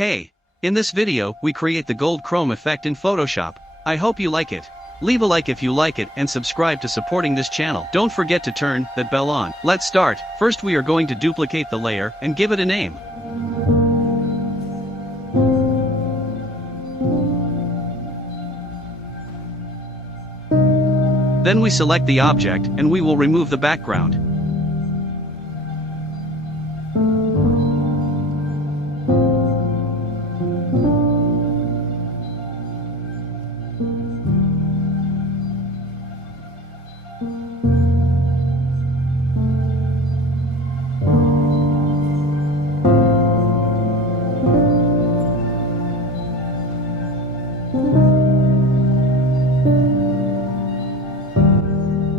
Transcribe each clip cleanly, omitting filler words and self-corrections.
Hey! In this video, we create the gold chrome effect in Photoshop. I hope you like it. Leave a like if you like it and subscribe to supporting this channel. Don't forget to turn that bell on. Let's start. First we are going to duplicate the layer and give it a name. Then we select the object and we will remove the background.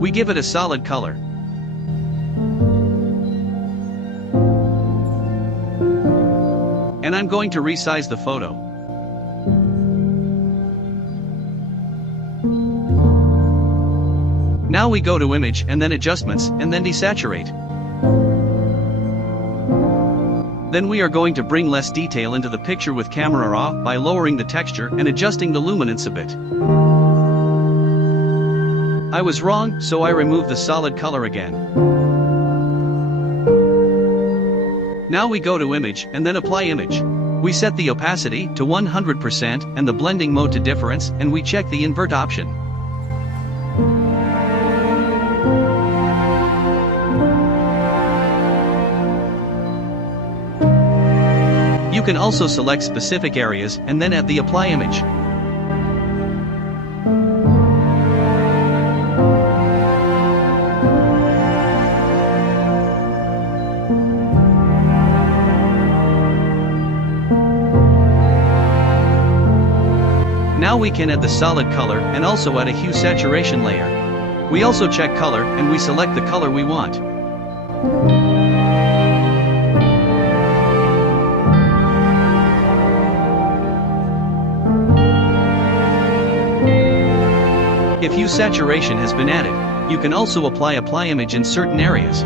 We give it a solid color. And I'm going to resize the photo. Now we go to image and then adjustments and then desaturate. Then we are going to bring less detail into the picture with camera raw by lowering the texture and adjusting the luminance a bit. I was wrong, so I removed the solid color again. Now we go to image and then apply image. We set the opacity to 100% and the blending mode to difference, and we check the invert option. You can also select specific areas and then add the apply image. Now we can add the solid color and also add a hue saturation layer. We also check color and we select the color we want. If hue saturation has been added, you can also apply image in certain areas.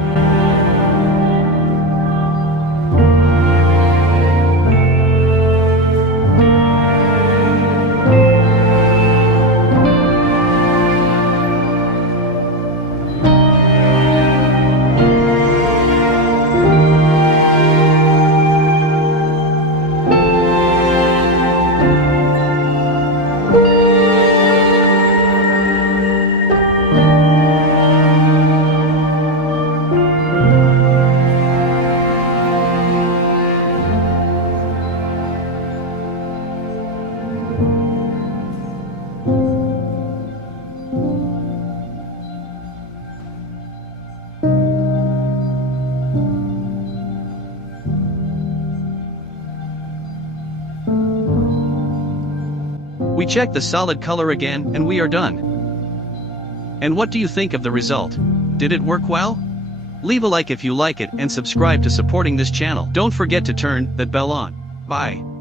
We check the solid color again and we are done. And what do you think of the result? Did it work well? Leave a like if you like it and subscribe to supporting this channel. Don't forget to turn that bell on. Bye.